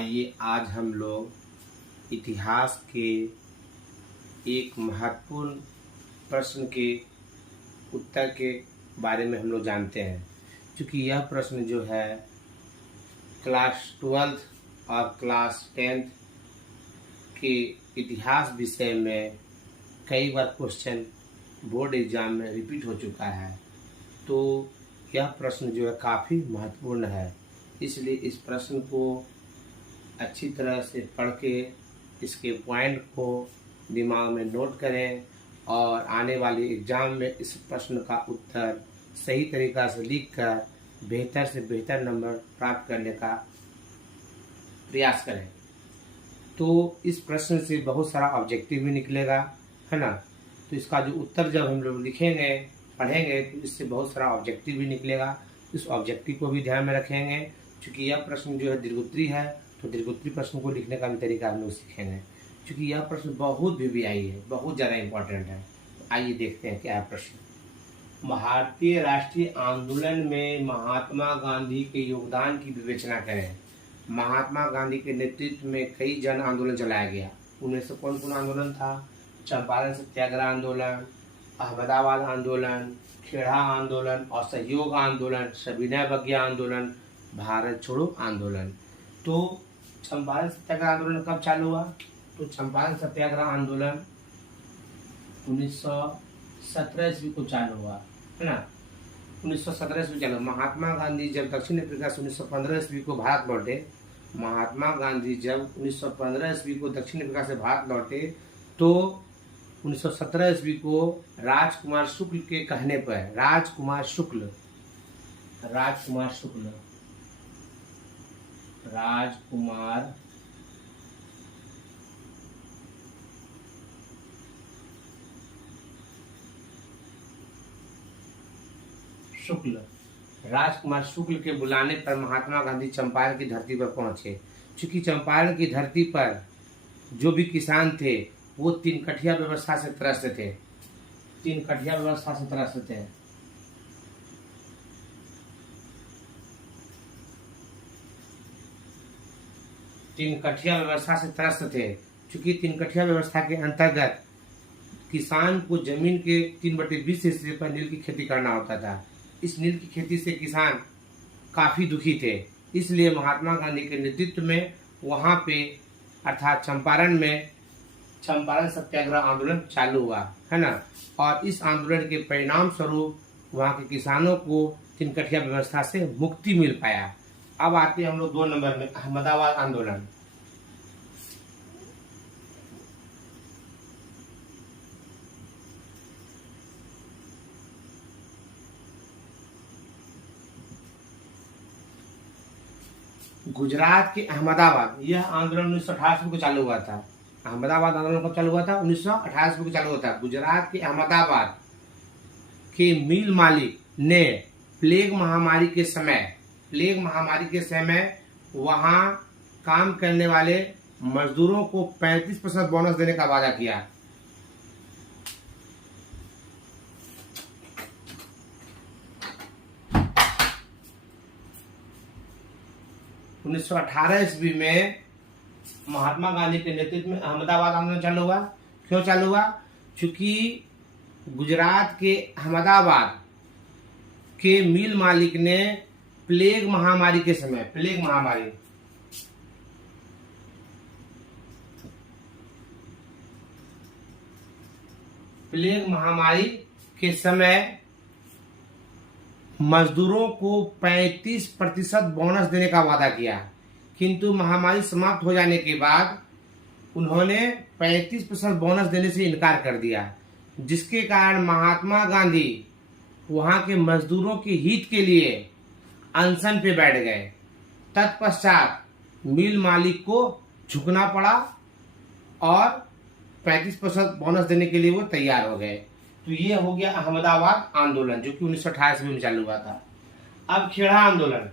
आइए आज हम लोग इतिहास के एक महत्वपूर्ण प्रश्न के उत्तर के बारे में हम लोग जानते हैं। क्योंकि यह प्रश्न जो है क्लास 12th और क्लास 10th के इतिहास विषय में कई बार क्वेश्चन बोर्ड एग्जाम में रिपीट हो चुका है, तो यह प्रश्न जो है काफ़ी महत्वपूर्ण है। इसलिए इस प्रश्न को अच्छी तरह से पढ़ के इसके पॉइंट को दिमाग में नोट करें और आने वाले एग्ज़ाम में इस प्रश्न का उत्तर सही तरीक़ा से लिखकर बेहतर से बेहतर नंबर प्राप्त करने का प्रयास करें। तो इस प्रश्न से बहुत सारा ऑब्जेक्टिव भी निकलेगा, है ना। तो इसका जो उत्तर जब हम लोग लिखेंगे पढ़ेंगे तो इससे बहुत सारा ऑब्जेक्टिव भी निकलेगा। इस ऑब्जेक्टिव को भी ध्यान में रखेंगे। क्योंकि यह प्रश्न जो है दीर्घोत्तरी है, तो दीर्घोत्तरी प्रश्न को लिखने का भी तरीका हम लोग सीखेंगे। क्योंकि यह प्रश्न बहुत वीवीआई है, बहुत ज़्यादा इम्पोर्टेंट है। तो आइए देखते हैं क्या है प्रश्न। भारतीय राष्ट्रीय आंदोलन में महात्मा गांधी के योगदान की विवेचना करें। महात्मा गांधी के नेतृत्व में कई जन आंदोलन चलाया गया। उनमें से कौन कौन आंदोलन था? चंपारण सत्याग्रह आंदोलन, अहमदाबाद आंदोलन, खेड़ा आंदोलन, असहयोग आंदोलन, सविनय अवज्ञा आंदोलन, भारत छोड़ो आंदोलन। तो चंपारण सत्याग्रह आंदोलन कब चालू हुआ? तो चंपारण सत्याग्रह आंदोलन 1917 ईस्वी को चालू हुआ, है ना। 1917 ईस्वी चालू। महात्मा गांधी जब दक्षिण अफ्रीका से 1915 ईस्वी को भारत लौटे, महात्मा गांधी जब 1915 ईस्वी को दक्षिण अफ्रीका से भारत लौटे तो 1917 ईस्वी को राजकुमार शुक्ल के कहने पर राजकुमार शुक्ल राजकुमार शुक्ल के बुलाने पर महात्मा गांधी चंपारण की धरती पर पहुंचे। चूंकि चंपारण की धरती पर जो भी किसान थे वो तीन कठिया व्यवस्था से त्रस्त थे। तीन कठिया व्यवस्था से त्रस्त थे। चूंकि तीन कठिया व्यवस्था के अंतर्गत किसान को जमीन के 3/20 हिस्से पर नील की खेती करना होता था। इस नील की खेती से किसान काफी दुखी थे। इसलिए महात्मा गांधी के नेतृत्व में वहां पे अर्थात चंपारण सत्याग्रह आंदोलन चालू हुआ, है ना। और इस आंदोलन के परिणाम स्वरूप वहां के किसानों को तीन कठिया व्यवस्था से मुक्ति मिल पाया। अब आते हैं हम लोग 2 नंबर में, अहमदाबाद आंदोलन। गुजरात के अहमदाबाद, यह आंदोलन 1918 को चालू हुआ था। अहमदाबाद आंदोलन कब चालू हुआ था? 1918 को चालू हुआ था। गुजरात के अहमदाबाद के मिल मालिक ने प्लेग महामारी के समय वहां काम करने वाले मजदूरों को 35% बोनस देने का वादा किया। उन्नीस सौ 18 ईस्वी में महात्मा गांधी के नेतृत्व में अहमदाबाद आंदोलन चालू हुआ। क्यों चालू हुआ? क्योंकि गुजरात के अहमदाबाद के मिल मालिक ने प्लेग महामारी के समय मजदूरों को 35% बोनस देने का वादा किया। किंतु महामारी समाप्त हो जाने के बाद उन्होंने 35% बोनस देने से इनकार कर दिया, जिसके कारण महात्मा गांधी वहां के मजदूरों के हित के लिए अनशन पे बैठ गए। तत्पश्चात मिल मालिक को झुकना पड़ा और 35% बोनस देने के लिए वो तैयार हो गए। तो ये हो गया अहमदाबाद आंदोलन, जो कि 1928 में चालू हुआ था। अब खेड़ा आंदोलन।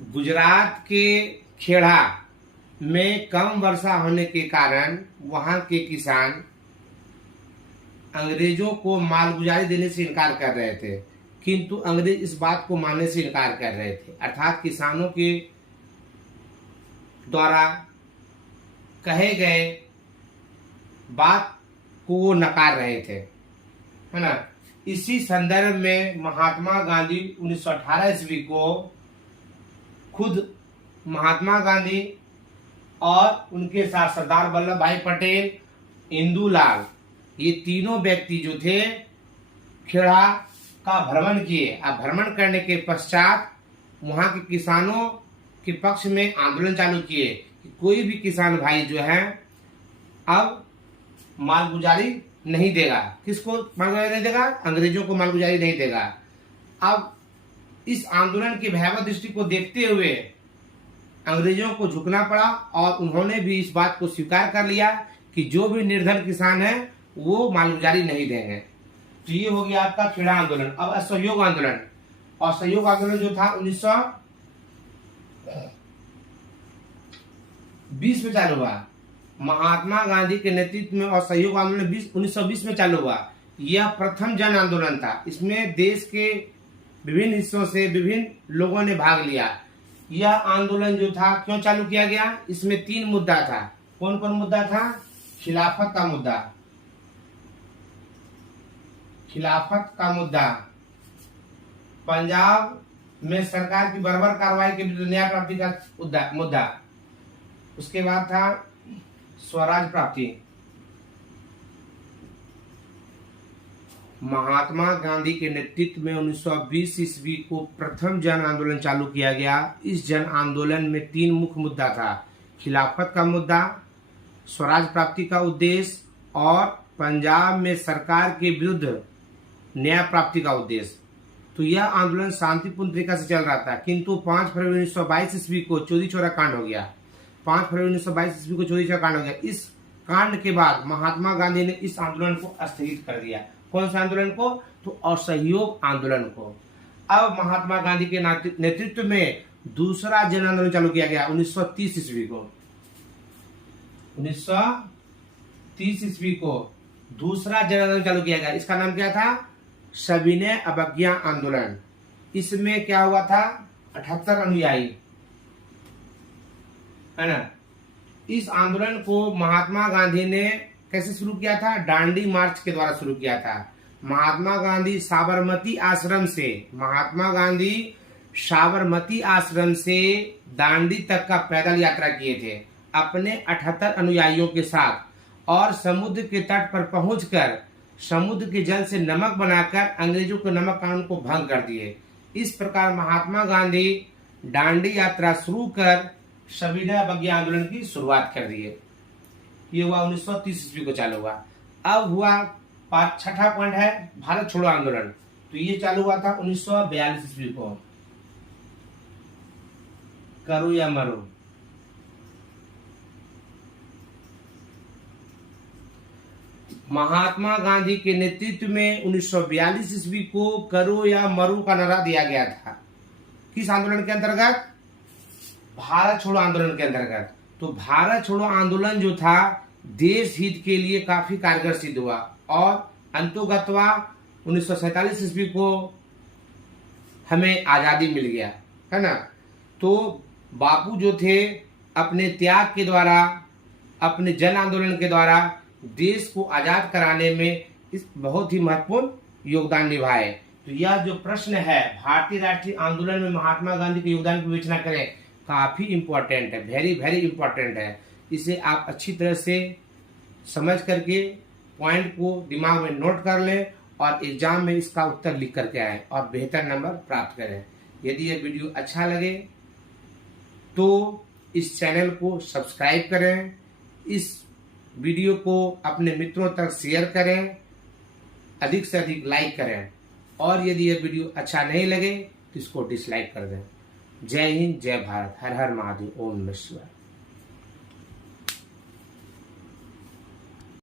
गुजरात के खेड़ा में कम वर्षा होने के कारण वहां के किसान अंग्रेजों को मालगुजारी देने से इनकार कर रहे थे, किंतु अंग्रेज इस बात को मानने से इनकार कर रहे थे, अर्थात किसानों के द्वारा कहे गए बात को वो नकार रहे थे, है ना। इसी संदर्भ में महात्मा गांधी 1918 ईस्वी को खुद महात्मा गांधी और उनके साथ सरदार वल्लभ भाई पटेल, इंदुलाल, ये तीनों व्यक्ति जो थे खेड़ा का भ्रमण किए। अब भ्रमण करने के पश्चात वहां के किसानों के पक्ष में आंदोलन चालू किए कि कोई भी किसान भाई जो है अब मालगुजारी नहीं देगा। किसको मालगुजारी नहीं देगा? अंग्रेजों को मालगुजारी नहीं देगा। अब इस आंदोलन की भयावह दृष्टि को देखते हुए अंग्रेजों को झुकना पड़ा और उन्होंने भी इस बात को स्वीकार कर लिया कि जो भी निर्धन किसान है वो मालगुजारी नहीं देंगे। तो ये हो गया आपका खेड़ा आंदोलन। अब असहयोग आंदोलन, और सहयोग आंदोलन जो था 1920 में चालू हुआ। महात्मा गांधी के नेतृत्व में और सहयोग आंदोलन 1920 में चालू हुआ। यह प्रथम जन आंदोलन था। इसमें देश के विभिन्न हिस्सों से विभिन्न लोगों ने भाग लिया। यह आंदोलन जो था क्यों चालू किया गया? इसमें 3 मुद्दा था। कौन कौन मुद्दा था? खिलाफत का मुद्दा, खिलाफत का मुद्दा, पंजाब में सरकार की बर्बर कार्रवाई के विरुद्ध न्याय प्राप्ति का मुद्दा, उसके बाद था स्वराज प्राप्ति। महात्मा गांधी के नेतृत्व में 1920 ईस्वी को प्रथम जन आंदोलन चालू किया गया। इस जन आंदोलन में 3 मुख्य मुद्दा था: खिलाफत का मुद्दा, स्वराज प्राप्ति का उद्देश्य और पंजाब में सरकार के विरुद्ध न्याय प्राप्ति का उद्देश्य। तो यह आंदोलन शांतिपूर्ण तरीका से चल रहा था, किंतु 5 फरवरी 1922 ईस्वी को चौरी चौरा कांड हो गया। 5 फरवरी 1922 ईस्वी को चौरी चौरा कांड हो गया। इस कांड के बाद महात्मा गांधी ने इस आंदोलन को स्थगित कर दिया। कौन सा आंदोलन को? तो असहयोग आंदोलन को। अब महात्मा गांधी के नेतृत्व में दूसरा जन आंदोलन चालू किया गया 1930 ईस्वी को। 1930 ईस्वी को दूसरा जन आंदोलन चालू किया गया। इसका नाम क्या था? सविनय अवज्ञा आंदोलन। इसमें क्या हुआ था? 78 अनुयायी, है ना। इस आंदोलन को महात्मा गांधी ने कैसे शुरू किया था? डांडी मार्च के द्वारा शुरू किया था। महात्मा गांधी साबरमती आश्रम से दांडी तक का पैदल यात्रा किए थे अपने 78 अनुयायियों के साथ, और समुद्र के तट पर पहुंचकर समुद्र के जल से नमक बनाकर अंग्रेजों के नमक कानून को भंग कर दिए। इस प्रकार महात्मा गांधी दांडी यात्रा शुरू कर सविनय अवज्ञा आंदोलन की शुरुआत कर दिए। ये हुआ 1930 ईस्वी को चालू हुआ। अब हुआ छठा पॉइंट है भारत छोड़ो आंदोलन। तो ये चालू हुआ था 1942 ईस्वी को। करो या मरो। महात्मा गांधी के नेतृत्व में 1942 ईस्वी को करो या मरो का नारा दिया गया था। किस आंदोलन के अंतर्गत? भारत छोड़ो आंदोलन के अंतर्गत। तो भारत छोड़ो आंदोलन जो था देश हित के लिए काफी कारगर सिद्ध हुआ, और अंतोगत्वा 1947 ईस्वी को हमें आजादी मिल गया, है ना। तो बापू जो थे अपने त्याग के द्वारा, अपने जन आंदोलन के द्वारा देश को आजाद कराने में इस बहुत ही महत्वपूर्ण योगदान निभाए। तो यह जो प्रश्न है भारतीय राष्ट्रीय आंदोलन में महात्मा गांधी के योगदान की विवेचना करें, काफी इंपॉर्टेंट है, वेरी वेरी इंपॉर्टेंट है। इसे आप अच्छी तरह से समझ करके पॉइंट को दिमाग में नोट कर लें और एग्जाम में इसका उत्तर लिख करके आए और बेहतर नंबर प्राप्त करें। यदि यह वीडियो अच्छा लगे तो इस चैनल को सब्सक्राइब करें, इस वीडियो को अपने मित्रों तक शेयर करें, अधिक से अधिक लाइक करें, और यदि यह वीडियो अच्छा नहीं लगे तो इसको डिसलाइक कर दें। जय हिंद, जय भारत, हर हर महादेव, ओम नमः शिवाय।